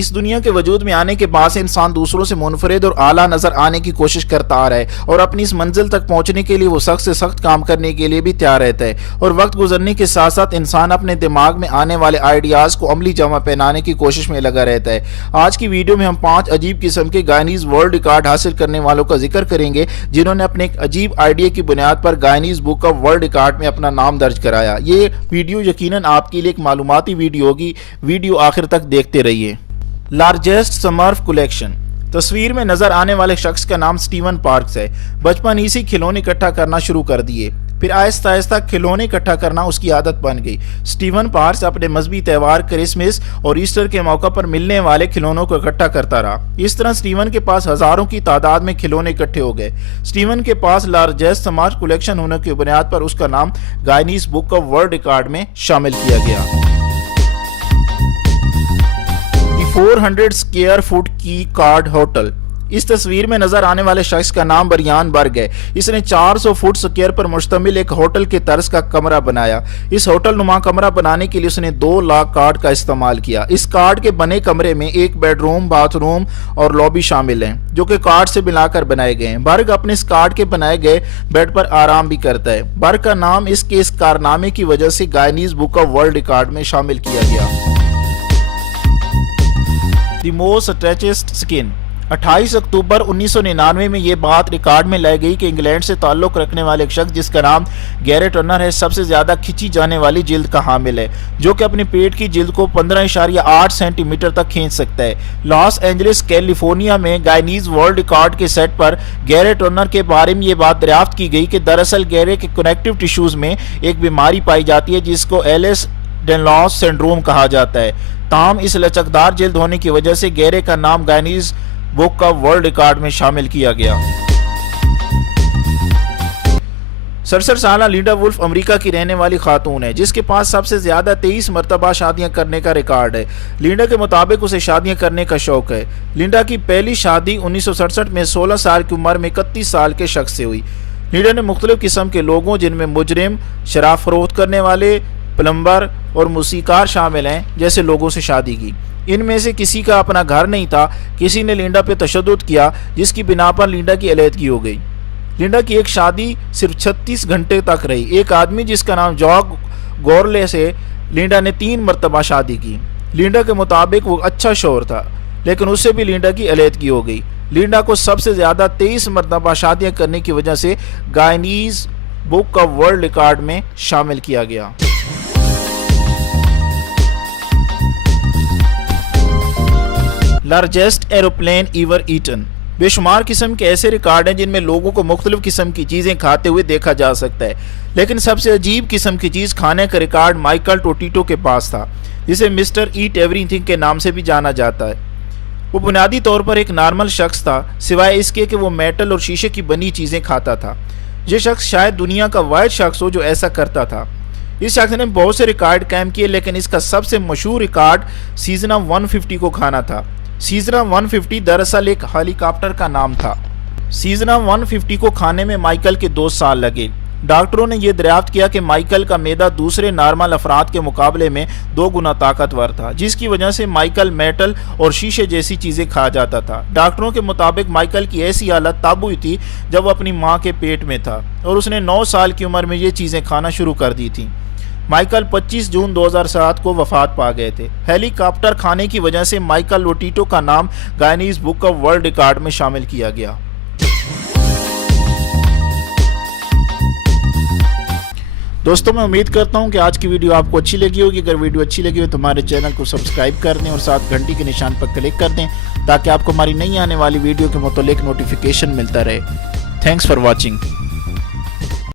اس دنیا کے وجود میں آنے کے بعد سے انسان دوسروں سے منفرد اور اعلیٰ نظر آنے کی کوشش کرتا آ رہا ہے اور اپنی اس منزل تک پہنچنے کے لیے وہ سخت سے سخت کام کرنے کے لیے بھی تیار رہتا ہے، اور وقت گزرنے کے ساتھ ساتھ انسان اپنے دماغ میں آنے والے آئیڈیاز کو عملی جامہ پہنانے کی کوشش میں لگا رہتا ہے۔ آج کی ویڈیو میں ہم 5 عجیب قسم کے گائنیز ورلڈ ریکارڈ حاصل کرنے والوں کا ذکر کریں گے جنہوں نے اپنے ایک عجیب آئیڈیا کی بنیاد پر گائنیز بک آف ورلڈ ریکارڈ میں اپنا نام درج کرایا۔ یہ ویڈیو یقیناً آپ کے لیے ایک معلوماتی ویڈیو ہوگی، ویڈیو آخر تک دیکھتے رہیے۔ Largest smurf collection. تصویر میں نظر آنے والے شخص کا نام سٹیون پارکس ہے۔ بچپن ہی سے کھلونے اکٹھا کرنا شروع کر دیے، پھر آہستہ آہستہ کھلونے اکٹھا کرنا اس کی عادت بن گئی۔ سٹیون پارکس اپنے مذہبی تہوار کرسمس اور ایسٹر کے موقع پر ملنے والے کھلونوں کو اکٹھا کرتا رہا۔ اس طرح سٹیون کے پاس ہزاروں کی تعداد میں کھلونے اکٹھے ہو گئے۔ سٹیون کے پاس لارجسٹ سمرف کلیکشن ہونے کی بنیاد پر اس کا نام گائنیز بک آف ورلڈ ریکارڈ میں شامل کیا گیا۔ 400 اسکوائر فٹ کی کارڈ ہوٹل۔ اس تصویر میں نظر آنے والے شخص کا نام بریان برگ ہے۔ اس نے 400 فٹ اسکوائر پر مشتمل ایک ہوٹل کے طرز کا کمرہ بنایا۔ اس ہوٹل نما کمرہ بنانے کے لیے اس نے 2 لاکھ کارڈ کا استعمال کیا۔ اس کارڈ کے بنے کمرے میں ایک بیڈ روم، باتھ روم اور لابی شامل ہیں جو کہ کارڈ سے ملا کر بنائے گئے ہیں۔ برگ اپنے اس کارڈ کے بنائے گئے بیڈ پر آرام بھی کرتا ہے۔ برگ کا نام اس کے اس کارنامے کی وجہ سے Guinness book of world record میں شامل کیا گیا۔ دی موسٹ اسٹریچسٹ سکن۔ 28 اکتوبر 1999 میں یہ بات ریکارڈ میں لائی گئی کہ انگلینڈ سے تعلق رکھنے والے ایک شخص جس کا نام گیری ٹرنر ہے سب سے زیادہ کھینچی جانے والی جلد کا حامل ہے، جو کہ اپنے پیٹ کی جلد کو 15.8 سینٹی میٹر تک کھینچ سکتا ہے۔ لاس اینجلس کیلیفورنیا میں گائنیز ورلڈ ریکارڈ کے سیٹ پر گیری ٹرنر کے بارے میں یہ بات دریافت کی گئی کہ دراصل گیری کے کنیکٹیو ٹیشوز میں ایک بیماری پائی جاتی ہے جس کو ایلس ڈینلاس سنڈروم کہا جاتا ہے۔ تاہم اس لچکدار جلد ہونے کی وجہ سے گیری کا نام گائنیز بک آف ورلڈ ریکارڈ میں شامل کیا گیا۔ 67 سالہ لینڈا وولف امریکہ کی رہنے والی خاتون ہے جس کے پاس سب سے زیادہ 23 مرتبہ شادیاں کرنے کا ریکارڈ ہے۔ لینڈا کے مطابق اسے شادیاں کرنے کا شوق ہے۔ لینڈا کی پہلی شادی 1967 میں 16 سال کی عمر میں 31 سال کے شخص سے ہوئی۔ لینڈا نے مختلف قسم کے لوگوں جن میں مجرم، شراب فروخت کرنے والے، پلمبر اور موسیقار شامل ہیں جیسے لوگوں سے شادی کی۔ ان میں سے کسی کا اپنا گھر نہیں تھا۔ کسی نے لینڈا پہ تشدد کیا جس کی بنا پر لینڈا کی علیحدگی ہو گئی۔ لینڈا کی ایک شادی صرف 36 گھنٹے تک رہی۔ ایک آدمی جس کا نام جاک گورلے سے لینڈا نے 3 مرتبہ شادی کی۔ لینڈا کے مطابق وہ اچھا شوہر تھا لیکن اس سے بھی لینڈا کی علیحدگی ہو گئی۔ لینڈا کو سب سے زیادہ 23 مرتبہ شادیاں کرنے کی وجہ سے Guinness book of world record میں شامل کیا گیا۔ Largest aeroplane ever eaten. بے شمار قسم کے ایسے ریکارڈ ہیں جن میں لوگوں کو مختلف قسم کی چیزیں کھاتے ہوئے دیکھا جا سکتا ہے، لیکن سب سے عجیب قسم کی چیز کھانے کا ریکارڈ مائیکل ٹوٹیٹو کے پاس تھا جسے مسٹر ایٹ ایوری تھنگ کے نام سے بھی جانا جاتا ہے۔ وہ بنیادی طور پر ایک نارمل شخص تھا سوائے اس کے کہ وہ میٹل اور شیشے کی بنی چیزیں کھاتا تھا۔ یہ شخص شاید دنیا کا واحد شخص ہو جو ایسا کرتا تھا۔ اس شخص نے بہت سے ریکارڈ قائم کیے لیکن اس کا سب سے مشہور ریکارڈ سیزنا 150 کو کھانا تھا۔ سیزنا 150 دراصل ایک ہیلی کاپٹر کا نام تھا۔ سیزنا 150 کو کھانے میں مائیکل کے 2 سال لگے۔ ڈاکٹروں نے یہ دریافت کیا کہ مائیکل کا معدہ دوسرے نارمل افراد کے مقابلے میں 2 گنا طاقتور تھا جس کی وجہ سے مائیکل میٹل اور شیشے جیسی چیزیں کھا جاتا تھا۔ ڈاکٹروں کے مطابق مائیکل کی ایسی حالت تب ہوئی تھی جب وہ اپنی ماں کے پیٹ میں تھا اور اس نے 9 سال کی عمر میں یہ چیزیں کھانا شروع کر دی تھیں۔ مائیکل 25 جون 2007 کو وفات پا گئے تھے۔ ہیلی کاپٹر کھانے کی وجہ سے مائیکل لوٹیٹو کا نام گائنیز بک آف ورلڈ ریکارڈ میں شامل کیا گیا۔ دوستوں میں امید کرتا ہوں کہ آج کی ویڈیو آپ کو اچھی لگی ہوگی۔ اگر ویڈیو اچھی لگی ہو تو ہمارے چینل کو سبسکرائب کر دیں اور ساتھ گھنٹی کے نشان پر کلک کر دیں تاکہ آپ کو ہماری نئی آنے والی ویڈیو کے متعلق نوٹیفیکیشن ملتا رہے۔ Thanks for watching.